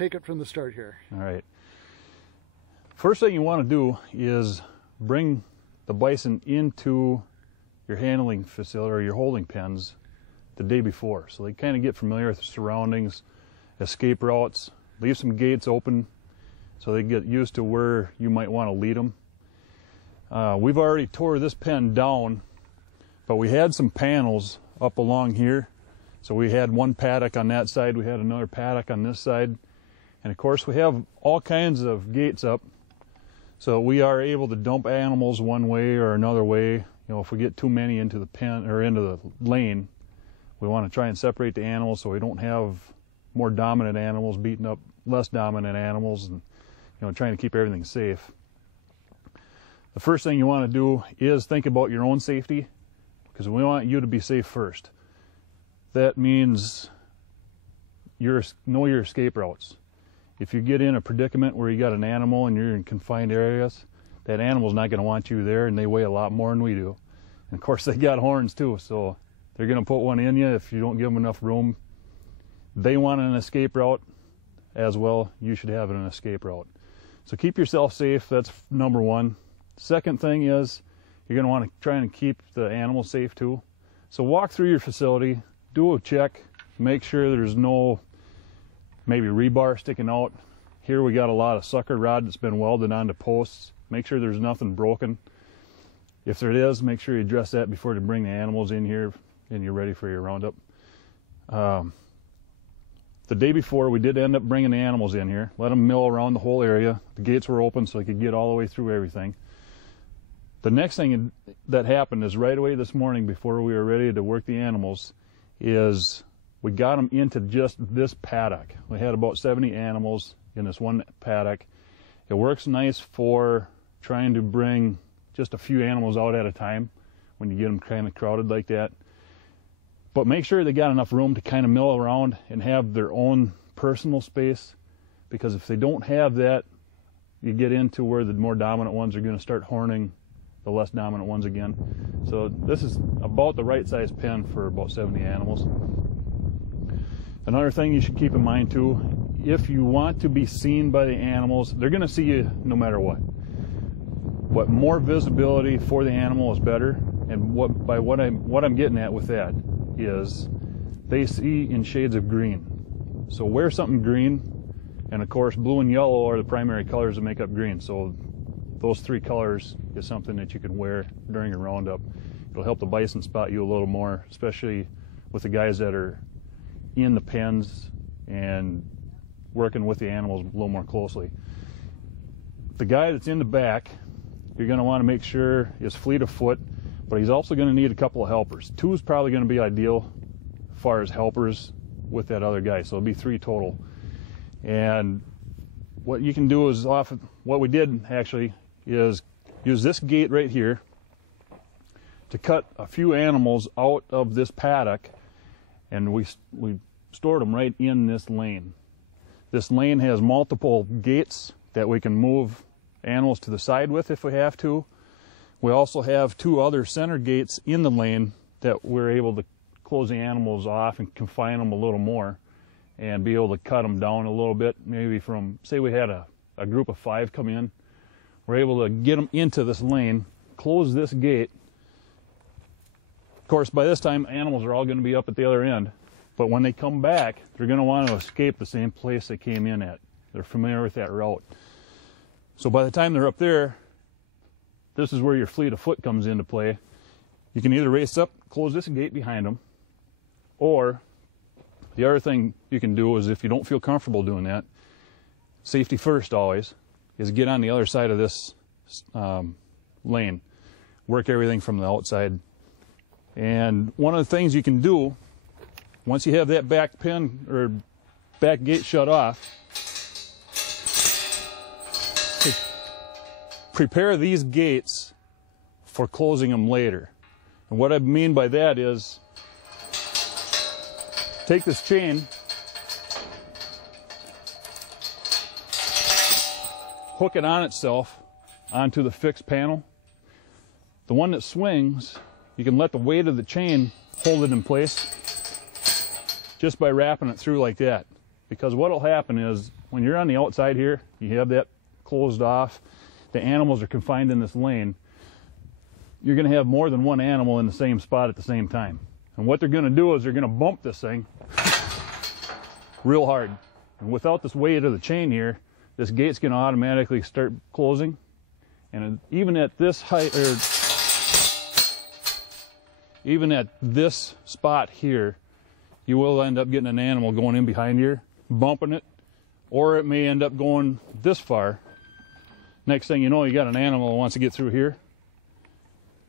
take it from the start here. All right. First thing you want to do is bring the bison into your handling facility or your holding pens the day before, so they kind of get familiar with the surroundings, escape routes. Leave some gates open so they get used to where you might want to lead them. We've already tore this pen down, but we had some panels up along here. So we had one paddock on that side, we had another paddock on this side, and of course we have all kinds of gates up, so we are able to dump animals one way or another way. You know, if we get too many into the pen or into the lane, we want to try and separate the animals so we don't have more dominant animals beating up less dominant animals, and trying to keep everything safe. The first thing you want to do is think about your own safety, because we want you to be safe first. That means know your escape routes. If you get in a predicament where you got an animal and you're in confined areas, that animal's not going to want you there, and they weigh a lot more than we do. And of course they got horns too, so they're going to put one in you if you don't give them enough room. They want an escape route as well. You should have an escape route. So keep yourself safe. That's number one. Second thing is you're going to want to try and keep the animal safe too. So walk through your facility, do a check, make sure there's no maybe rebar sticking out. Here we got a lot of sucker rod that's been welded onto posts. Make sure there's nothing broken. If there is, make sure you address that before you bring the animals in here and you're ready for your roundup. The day before, we did end up bringing the animals in here, let them mill around the whole area. The gates were open so they could get all the way through everything. The next thing that happened is right away this morning, before we were ready to work the animals, is we got them into just this paddock. We had about 70 animals in this one paddock. It works nice for trying to bring just a few animals out at a time when you get them kind of crowded like that. But make sure they got enough room to kind of mill around and have their own personal space, because if they don't have that, you get into where the more dominant ones are going to start horning the less dominant ones again. So this is about the right size pen for about 70 animals. Another thing you should keep in mind too, if you want to be seen by the animals, they're going to see you no matter what. But more visibility for the animal is better, and what I'm getting at with that is they see in shades of green. So wear something green, and of course blue and yellow are the primary colors that make up green. So those three colors is something that you can wear during a roundup. It'll help the bison spot you a little more, especially with the guys that are in the pens and working with the animals a little more closely. The guy that's in the back, you're going to want to make sure is fleet of foot, but he's also going to need a couple of helpers. 2 is probably going to be ideal as far as helpers with that other guy, so it'll be 3 total. And what you can do is, what we did actually is use this gate right here to cut a few animals out of this paddock, and we stored them right in this lane. This lane has multiple gates that we can move animals to the side with if we have to. We also have 2 other center gates in the lane that we're able to close the animals off and confine them a little more and be able to cut them down a little bit. Maybe from, say we had a group of 5 come in, we're able to get them into this lane, close this gate. Of course, by this time, animals are all going to be up at the other end, but when they come back, they're going to want to escape the same place they came in at. They're familiar with that route. So by the time they're up there, this is where your fleet of foot comes into play. You can either race up, close this gate behind them, or the other thing you can do is, if you don't feel comfortable doing that, safety first always, is get on the other side of this lane, work everything from the outside. And one of the things you can do, once you have that back pin or back gate shut off, prepare these gates for closing them later. And what I mean by that is, take this chain, hook it on itself onto the fixed panel. The one that swings, you can let the weight of the chain hold it in place just by wrapping it through like that. Because what will happen is, when you're on the outside here, you have that closed off, the animals are confined in this lane, you're going to have more than one animal in the same spot at the same time. And what they're going to do is they're going to bump this thing real hard. And without this weight of the chain here, this gate's going to automatically start closing. And even at this height, or even at this spot here, you will end up getting an animal going in behind here, bumping it, or it may end up going this far. Next thing you know, you got an animal that wants to get through here.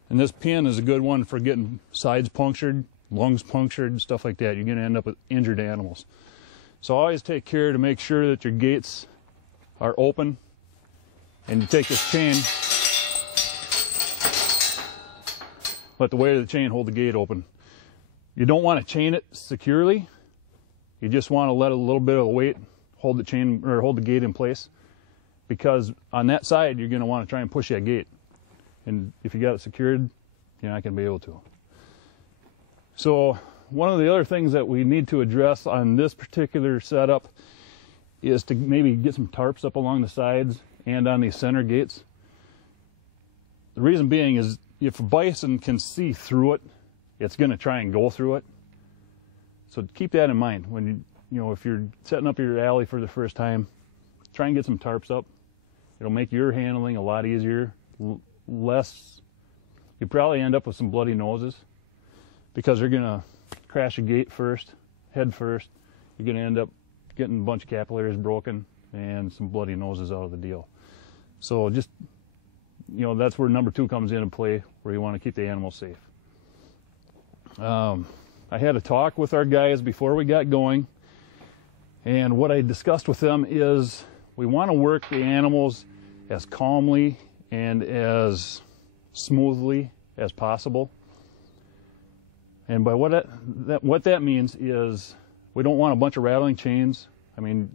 And this pin is a good one for getting sides punctured, lungs punctured, stuff like that. You're going to end up with injured animals. So always take care to make sure that your gates are open. And you take this chain, let the weight of the chain hold the gate open. You don't want to chain it securely. You just want to let a little bit of the weight hold the chain or hold the gate in place, because on that side you're going to want to try and push that gate. And if you got it secured, you're not going to be able to. So one of the other things that we need to address on this particular setup is to maybe get some tarps up along the sides and on these center gates. The reason being is if a bison can see through it, it's going to try and go through it. So keep that in mind when if you're setting up your alley for the first time. Try and get some tarps up. It'll make your handling a lot easier. Less, you probably end up with some bloody noses because they're going to crash a gate first, head first. You're going to end up getting a bunch of capillaries broken and some bloody noses out of the deal. So just, that's where number 2 comes into play, where you want to keep the animals safe. I had a talk with our guys before we got going, and what I discussed with them is we want to work the animals as calmly and as smoothly as possible. And by what that means is we don't want a bunch of rattling chains. I mean,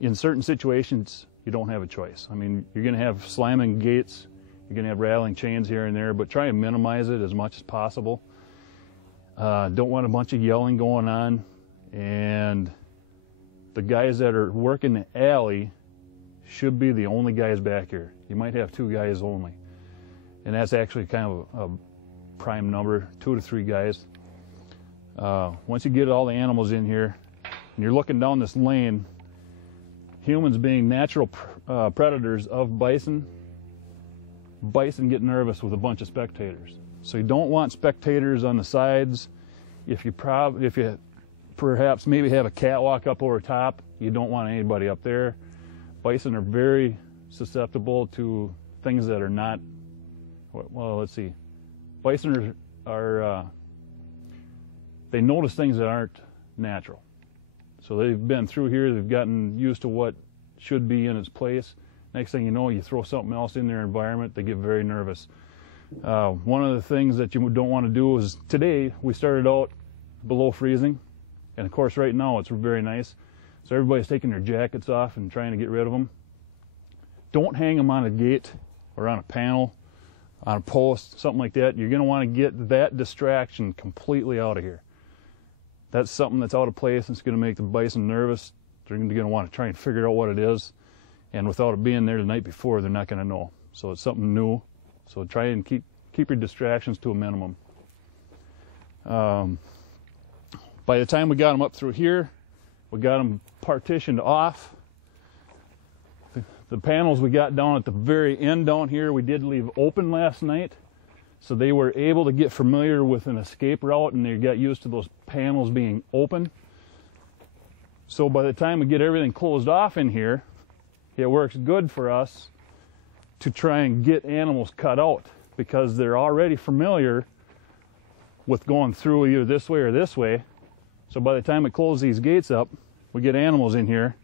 in certain situations, you don't have a choice. I mean, you're going to have slamming gates, you're going to have rattling chains here and there, but try and minimize it as much as possible. Don't want a bunch of yelling going on, and the guys that are working the alley should be the only guys back here. You might have 2 guys only, and that's actually kind of a prime number, 2 to 3 guys. Once you get all the animals in here and you're looking down this lane, humans being natural predators of bison get nervous with a bunch of spectators. So you don't want spectators on the sides. If you perhaps maybe have a catwalk up over top, you don't want anybody up there. Bison are very susceptible to things that are not, well, let's see. Bison they notice things that aren't natural. So they've been through here, they've gotten used to what should be in its place. Next thing you know, you throw something else in their environment, they get very nervous. One of the things that you don't want to do is, today we started out below freezing, and of course right now it's very nice. So everybody's taking their jackets off and trying to get rid of them. Don't hang them on a gate or on a panel, on a post, something like that. You're going to want to get that distraction completely out of here. That's something that's out of place and it's going to make the bison nervous. They're going to want to try and figure out what it is, and without it being there the night before, they're not going to know. So it's something new. So try and keep your distractions to a minimum. By the time we got them up through here, we got them partitioned off. The panels we got down at the very end down here, we did leave open last night. So they were able to get familiar with an escape route, and they got used to those panels being open. So by the time we get everything closed off in here, it works good for us to try and get animals cut out, because they're already familiar with going through either this way or this way. So by the time we close these gates up, we get animals in here,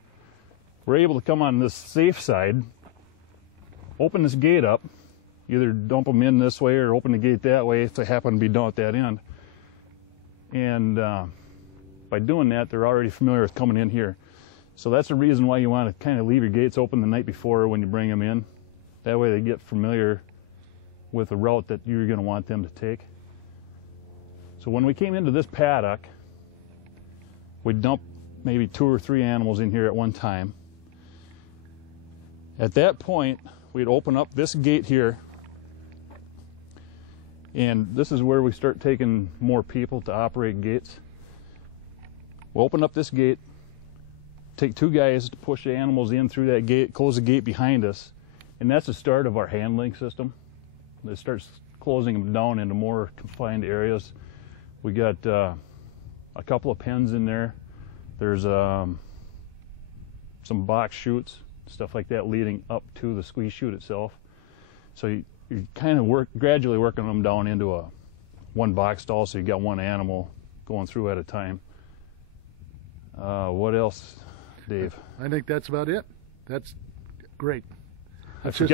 we're able to come on this safe side, open this gate up, either dump them in this way or open the gate that way if they happen to be down at that end. And by doing that, they're already familiar with coming in here. So that's the reason why you want to kind of leave your gates open the night before when you bring them in. That way they get familiar with the route that you're going to want them to take. So when we came into this paddock, we dumped maybe 2 or 3 animals in here at one time. At that point, we'd open up this gate here, and this is where we start taking more people to operate gates. We'll open up this gate, take 2 guys to push the animals in through that gate, close the gate behind us, and that's the start of our handling system. It starts closing them down into more confined areas. We got a couple of pens in there. There's some box chutes, stuff like that, leading up to the squeeze chute itself. So you kind of gradually working them down into a 1 box stall, so you got 1 animal going through at a time. What else, Dave? I think that's about it. That's great. I forget